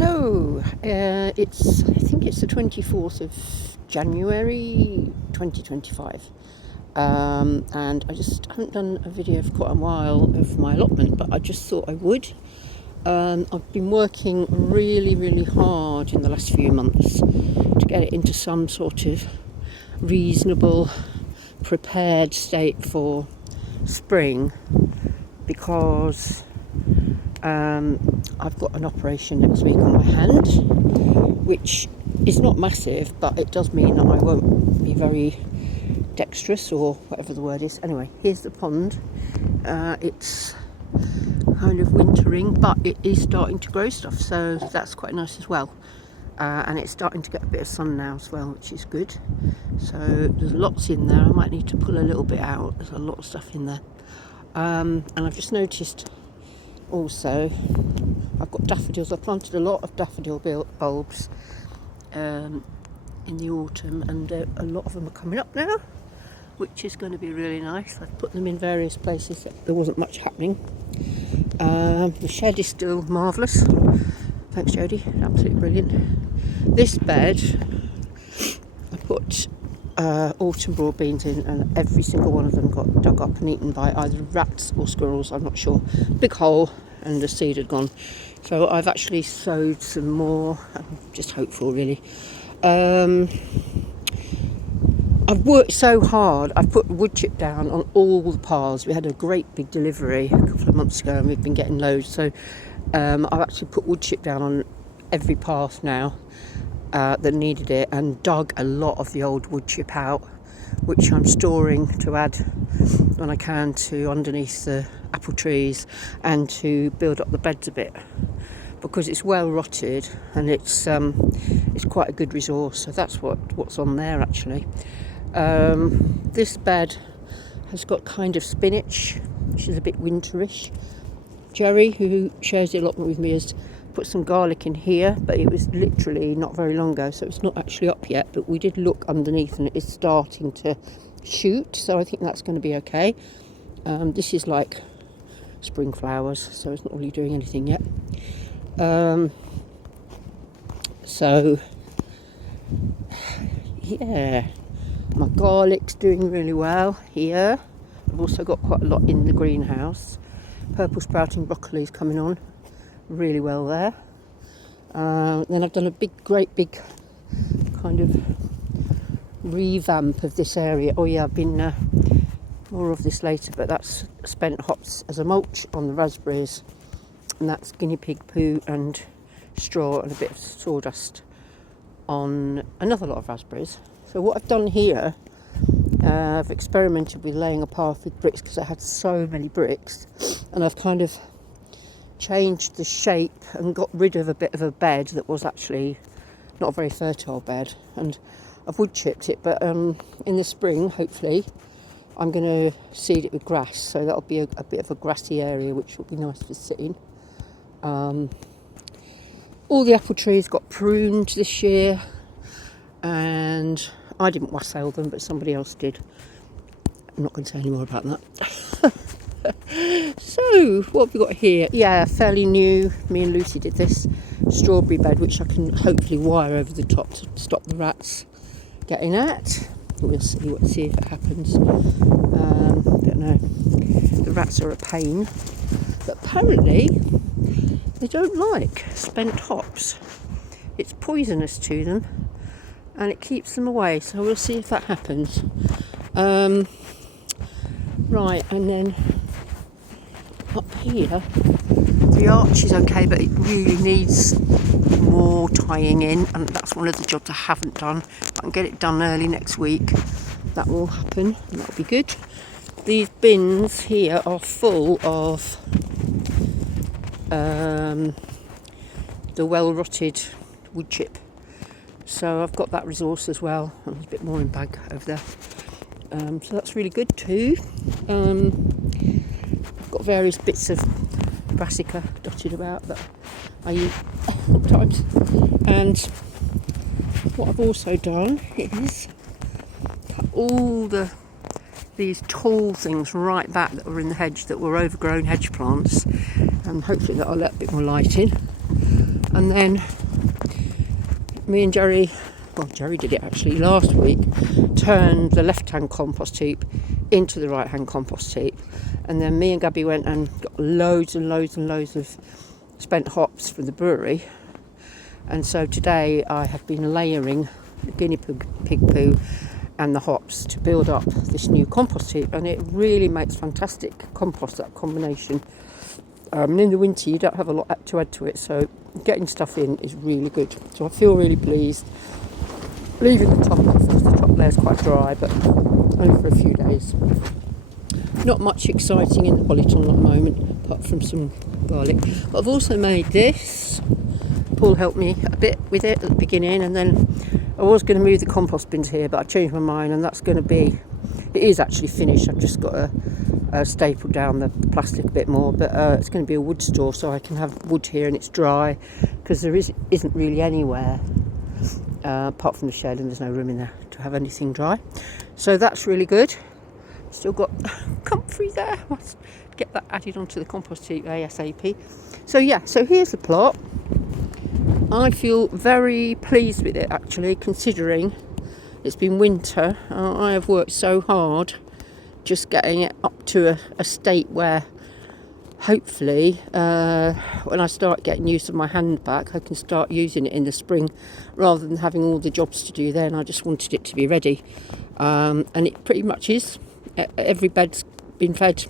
Hello, I think it's the 24th of January 2025, and I just haven't done a video for quite a while of my allotment, but I just thought I would. I've been working really hard in the last few months to get it into some sort of reasonable, prepared state for spring, because I've got an operation next week on my hand, which is not massive, but it does mean that I won't be very dexterous, or whatever the word is. Anyway, here's the pond. It's kind of wintering, but it is starting to grow stuff, so that's quite nice as well. And it's starting to get a bit of sun now as well, which is good. So there's lots in there. I might need to pull a little bit out. There's a lot of stuff in there. And I've just noticed also I've got daffodils. I planted a lot of daffodil bulbs in the autumn, and a lot of them are coming up now, which is going to be really nice. I've put them in various places that there wasn't much happening. The shed is still marvellous. Thanks, Jodie, absolutely brilliant. This bed I put autumn broad beans in, and every single one of them got dug up and eaten by either rats or squirrels, I'm not sure. Big hole, and the seed had gone. So I've actually sowed some more. I'm just hopeful, really. I've worked so hard. I've put wood chip down on all the paths. We had a great big delivery a couple of months ago, and we've been getting loads. So I've actually put wood chip down on every path now that needed it, and dug a lot of the old wood chip out, which I'm storing to add when I can to underneath the apple trees, and to build up the beds a bit, because it's well rotted, and it's quite a good resource. So that's what's on there actually. This bed has got kind of spinach, which is a bit winterish. Jerry, who shares the allotment with me, has put some garlic in here, but it was literally not very long ago, so it's not actually up yet, but we did look underneath and it is starting to shoot, so I think that's going to be okay. This is like spring flowers, so it's not really doing anything yet. So yeah, my garlic's doing really well here. I've also got quite a lot in the greenhouse. Purple sprouting broccoli's coming on really well there. Then I've done a great big kind of revamp of this area. Oh yeah, I've been more of this later, but that's spent hops as a mulch on the raspberries, and that's guinea pig poo and straw and a bit of sawdust on another lot of raspberries. So what I've done here, I've experimented with laying a path with bricks, because I had so many bricks, and I've kind of changed the shape and got rid of a bit of a bed that was actually not a very fertile bed, and I've wood chipped it, but in the spring hopefully I'm going to seed it with grass, so that'll be a bit of a grassy area, which will be nice for sitting. All the apple trees got pruned this year, and I didn't wassail them, but somebody else did. I'm not going to say any more about that. So what have we got here? Yeah, fairly new. Me and Lucy did this strawberry bed, which I can hopefully wire over the top to stop the rats getting at. We'll see if it happens. Don't know. The rats are a pain, but apparently they don't like spent hops. It's poisonous to them, and it keeps them away. So we'll see if that happens. Right, and then up here, the arch is okay, but it really needs more tying in, and that's one of the jobs I haven't done. If I can get it done early next week, that will happen, and that'll be good. These bins here are full of the well-rotted wood chip, so I've got that resource as well, and there's a bit more in bag over there. So that's really good too. I've got various bits of brassica dotted about that I use sometimes. And what I've also done is cut all these tall things right back that were in the hedge, that were overgrown hedge plants, and hopefully that'll let a bit more light in. And then me and Jerry, well, Jerry did it actually last week, turned the left-hand compost heap into the right-hand compost heap. And then me and Gabby went and got loads and loads and loads of spent hops from the brewery. And so today I have been layering the guinea pig poo and the hops to build up this new compost heap, and it really makes fantastic compost, that combination. And in the winter you don't have a lot to add to it, so getting stuff in is really good. So I feel really pleased. Leaving the top off because the top layer is quite dry, but only for a few days. Not much exciting in the polytunnel at the moment, apart from some garlic. But I've also made this. Paul helped me a bit with it at the beginning, and then I was going to move the compost bins here, but I changed my mind, and that's going to be, it is actually finished. I've just got to staple down the plastic a bit more, but it's going to be a wood store, so I can have wood here and it's dry, because there isn't really anywhere apart from the shed, and there's no room in there to have anything dry. So that's really good. Still got comfrey there. Let's get that added onto the compost heap ASAP. So yeah, so here's the plot. I feel very pleased with it actually, considering it's been winter. I have worked so hard just getting it up to a state where hopefully when I start getting use of my hand back, I can start using it in the spring rather than having all the jobs to do then. I just wanted it to be ready, and it pretty much is. Every bed's been fed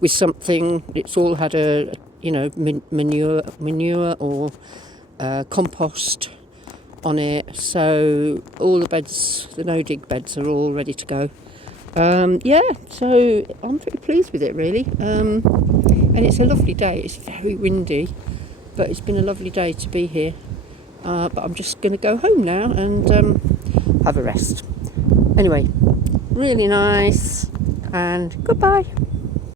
with something. It's all had a manure or compost on it. So all the beds, the no-dig beds, are all ready to go. So I'm pretty pleased with it really. And it's a lovely day. It's very windy, but it's been a lovely day to be here. But I'm just going to go home now and have a rest. Anyway, really nice, and goodbye.